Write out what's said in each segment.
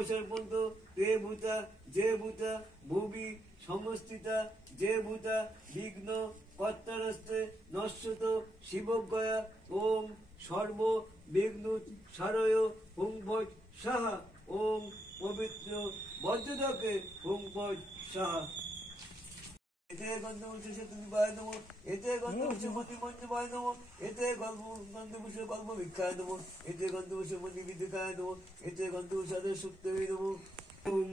अपसर्पन्तो ते भूता जे भूता भूवि समस्थिता जे भूता विघ्न कर्तारस्ते नश्यत शिवगया ओम सर्व विघ्न सारय हुं भज स्वाहा ओम पवित्र वज्रदके हुं भज स्वाहा एते गन्धमुषे तुनिवाय नमो एते गन्धमुषे मतिमञ्जवाय नमो एते गन्धमुषे कल्पविख्याय नमो एते गन्धमुषे मतिविदिकाय नमो एते गन्धमुषे सुक्तवे नमो ओम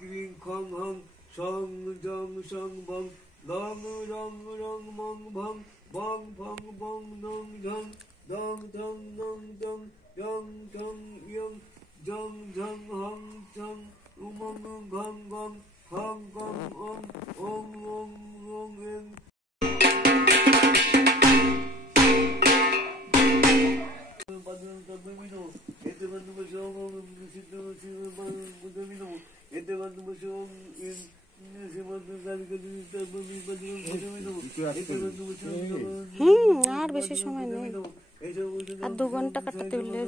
क्रीं खं हं सं जं सं भं लं रं रं मं भं बं भं बं नं झं दं धं नं दं यं झं यं जं झं हं चं उमं घं गं हं गं ॐ ॐ ॐ ॐ ऐं पदं तद्विनो एते बन्धुमसो सिद्धो शिवबन्धुमिनो एते बन्धुमसो इन আর বেশি সময় নেই আর 2 ঘন্টা কাটাতে হলে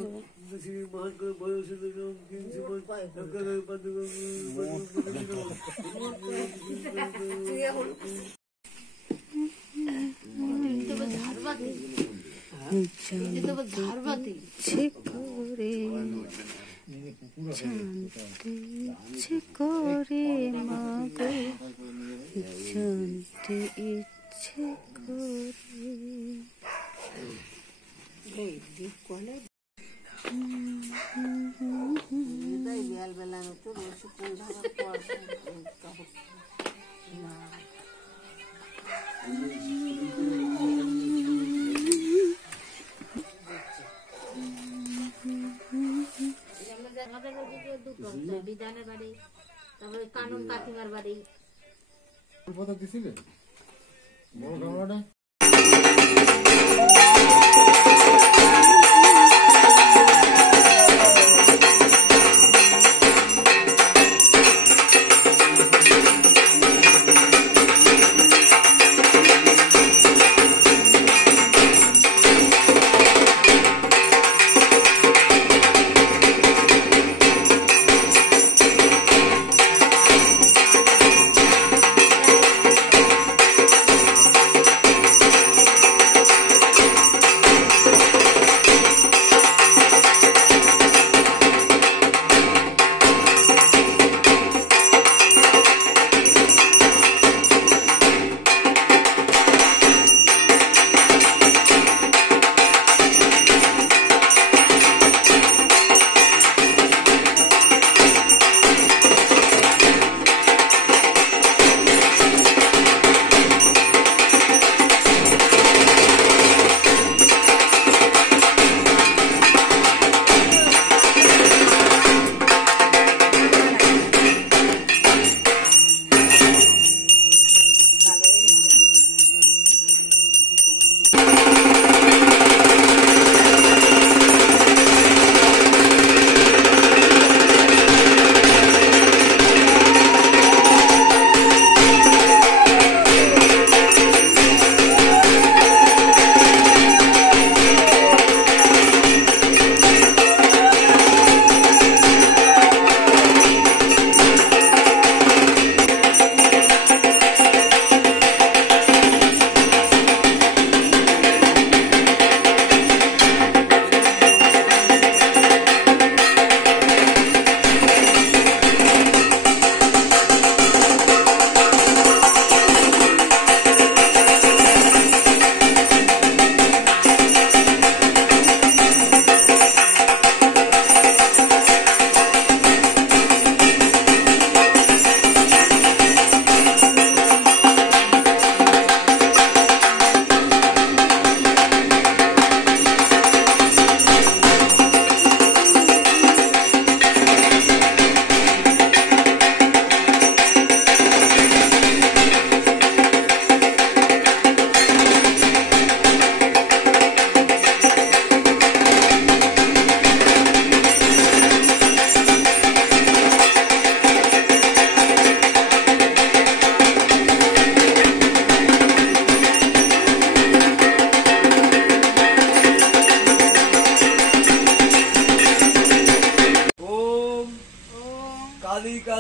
ইচ্ছে করে মাগো জানতে ইচ্ছে করে বেলা তো রোজ ফুল ধরার পর না বিধানের বাড়ি তারপরে কানুন কাকিমার বাড়ি কথা দিছিলে বড় গামলাটা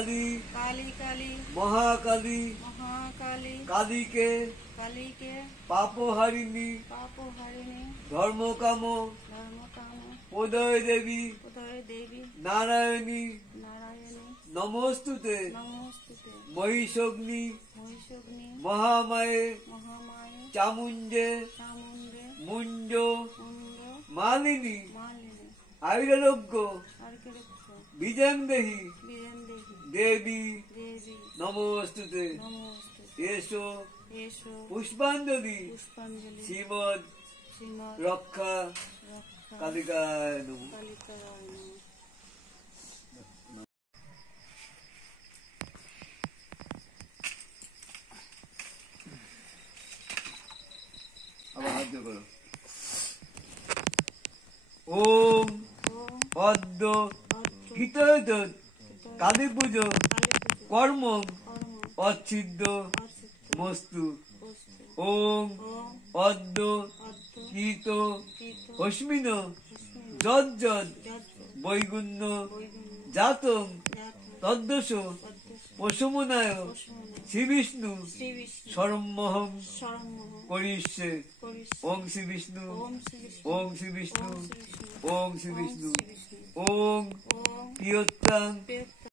কালী কালী কালী মহাকালী মহাকালী কালীকে কালীকে পাপহারিণী পাপহারিণী ধর্মকাম ধর্মকাম উদয় দেবী উদয় দেবী নারায়ণী নারায়ণী নমস্তুতে নমস্তুতে মহিষগ্নি মহিষগ্নি মহামায়ে মহামায়ে চামুণ্ডে চামুণ্ডে মুঞ্জ মুণ্ড মালিনী মালিনী আয়ুরারোগ্য আর্কিরক্ষ বিজনদেহী বীরেন্দেহী দেবী দেবী নমস্তুতে নমস্তুতে এসো এসো পুষ্পাঞ্জলি পুষ্পাঞ্জলি শ্রীমদ শ্রীমৎ রক্ষা রক্ষা কালিকায় নমঃ। কালিকায় নমঃ। আবার হাত দিয়ে করো। ওম ওম পদ্ম ভদ্র হিতৈত কালী পুজো কালী পুজো কর্ম কর্ম অচ্ছিদ্য অসিদ্ধ মস্তু বস্তু ওম ওম পদ্ম পদ্ম কীত কীত অস্মিন অস্মিন যজ্জদ যজ্জ বৈগুণ্য বৈগুণ্য জাতং জাত তদ্দশ পদ্মশ পশুমনায় পশুমনে শ্রী বিষ্ণু শ্রী বিষ্ণু স্বরমহম শরণমহ করিষ্যে করিস ওম শ্রী বিষ্ণু ওম শ্রী বিষ্ণু ওম শ্রী বিষ্ণু ওম শ্রী বিষ্ণু ওম শ্রী বিষ্ণু শ্রী বিষ্ণু ওম ওম প্রিয়ত্তাং পেয়ত্তা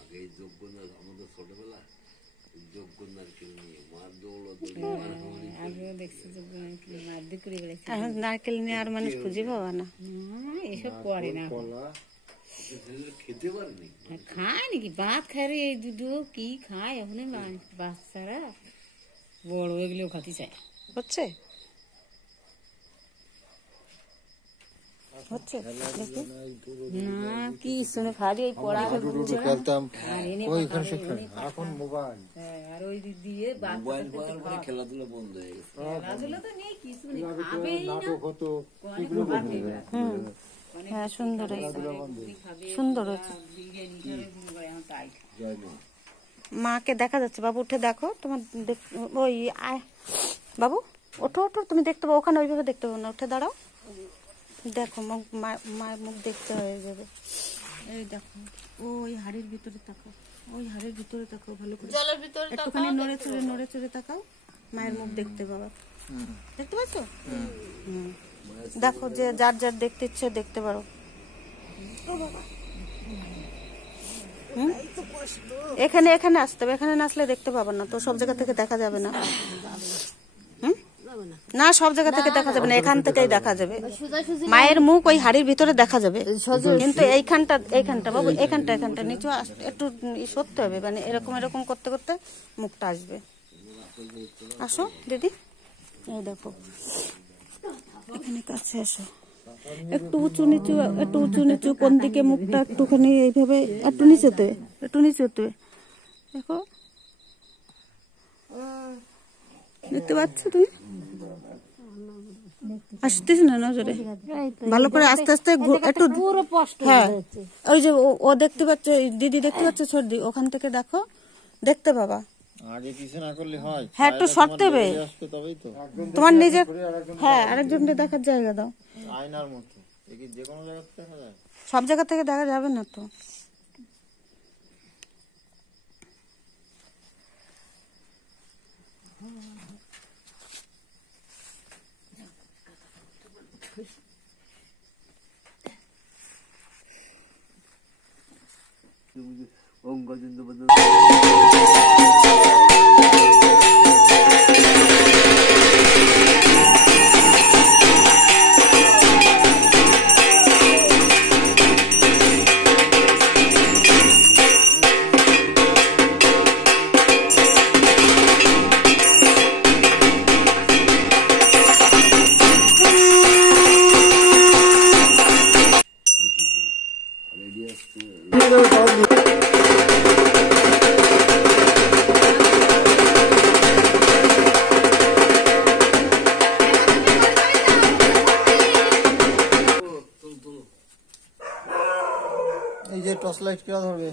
আগে যজ্ঞনাথ আমাদের ছোটবেলা যজ্ঞনাথকে নিয়ে মার দৌড় আগেও দেখছি যে মারধর করে বেড়েছে এখন নারকেল নিয়ে আর মানুষ খুঁজে পাবা না এসব করে না এখন। খেতে পারেনি খায় নাকি ভাত খায় রে এই দুটো কি খায় এখন বাচ্চারা বড় এগুলো খাতে চায় হচ্ছে হচ্ছে দেখি না কি শুনে খালি ওই পড়া খেলতাম আর এনে ওইখানে এখন মোবাইল আর ওই দিক দিয়ে মোবাইল পাওয়ার পরে খেলাধুলা বন্ধ হয়ে গেছে খেলাধুলা তো নেই কিছু নেই খাবেই না নাটক হতো এগুলো হ্যাঁ সুন্দর হয়েছে সুন্দর হয়েছে বিরিয়ানি করে এখন তাই জয় মা মাকে দেখা যাচ্ছে বাবু উঠে দেখো তোমার ওই বাবু ওঠো ওঠো তুমি দেখতে পাবো ওখানে ওইভাবে দেখতে পাবো না উঠে দাঁড়াও দেখো মুখ মায়ের মুখ দেখতে হয়ে যাবে এই দেখো ওই হাড়ির ভিতরে তাকাও ওই হাড়ির ভিতরে তাকাও ভালো করে জলের ভিতরে একটুখানি নড়ে চড়ে তাকাও মায়ের মুখ দেখতে পাবা দেখতে পাচ্ছ দেখো যে যার যার দেখতে ইচ্ছে দেখতে পারো এখানে এখানে আসতে হবে এখানে না আসলে দেখতে পাবো না তো সব জায়গা থেকে দেখা যাবে না না সব জায়গা থেকে দেখা যাবে না এখান থেকেই দেখা যাবে মায়ের মুখ ওই হাড়ির ভিতরে দেখা যাবে কিন্তু এইখানটা বাবু এখানটা নিচু একটু সরতে হবে মানে এরকম এরকম করতে করতে মুখটা আসবে আসো দিদি এই দেখো এখানে কাছে আসো একটু উঁচু নিচু কোন দিকে মুখটা একটুখানি এইভাবে একটু নিচেতে দেখো দেখতে পাচ্ছ তুমি আসতেছ না নজরে ভালো করে আস্তে আস্তে একটু হ্যাঁ ওই যে ও দেখতে পাচ্ছে দিদি দেখতে পাচ্ছে সর্দি ওখান থেকে দেখো দেখতে পাবা আগে কিছু না করলে হয়। হ্যাঁ, একটু সরতে হবে। আসতে তবেই তো তোমার নিজের, হ্যাঁ, আরেকজনকে দেখার জায়গা দাও। আয়নার মতো কি যে কোনো জায়গা থেকে দেখা যায়? সব জায়গা থেকে দেখা যাবে না তো। ওম গজেন্দ্র বন্দর এই যে টর্চ লাইট কেউ ধরবে?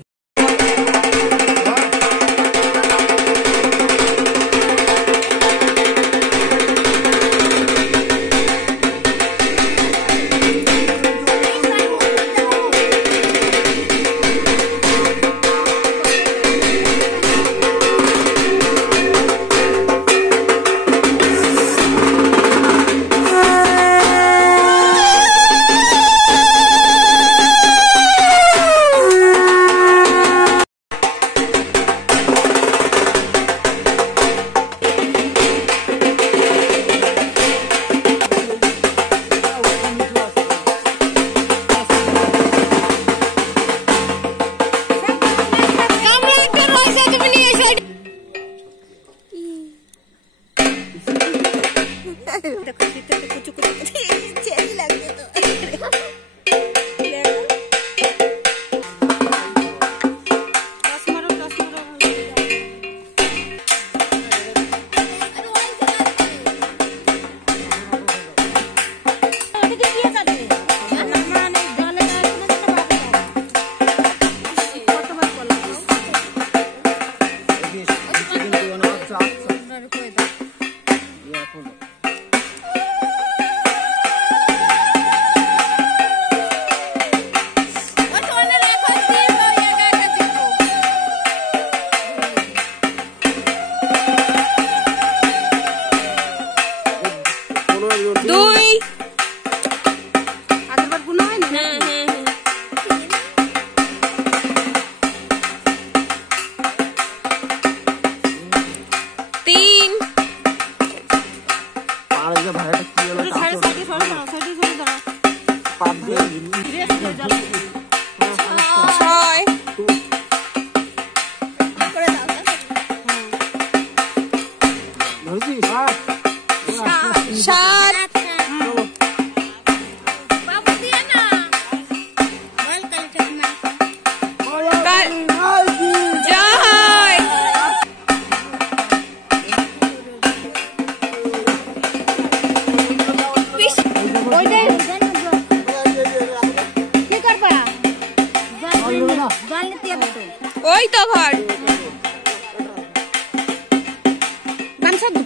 ওই তো ঘর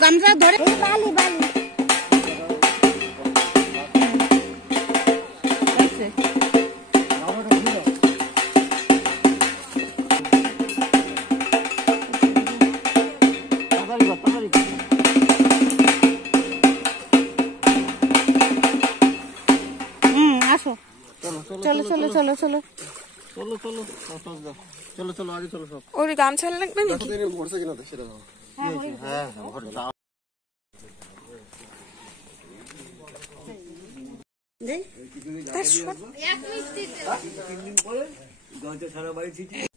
গামছা ধরে বালি বালি আসো চলো চলো চলো চলো চলো চলো চলো চলো আগে চলো সব। ওর গামছা লাগবে নাকি? ভরসা কিনা সেটা দাও। হ্যাঁ হ্যাঁ তিন দিন পরে দরজা সারা বাড়ি ছিটি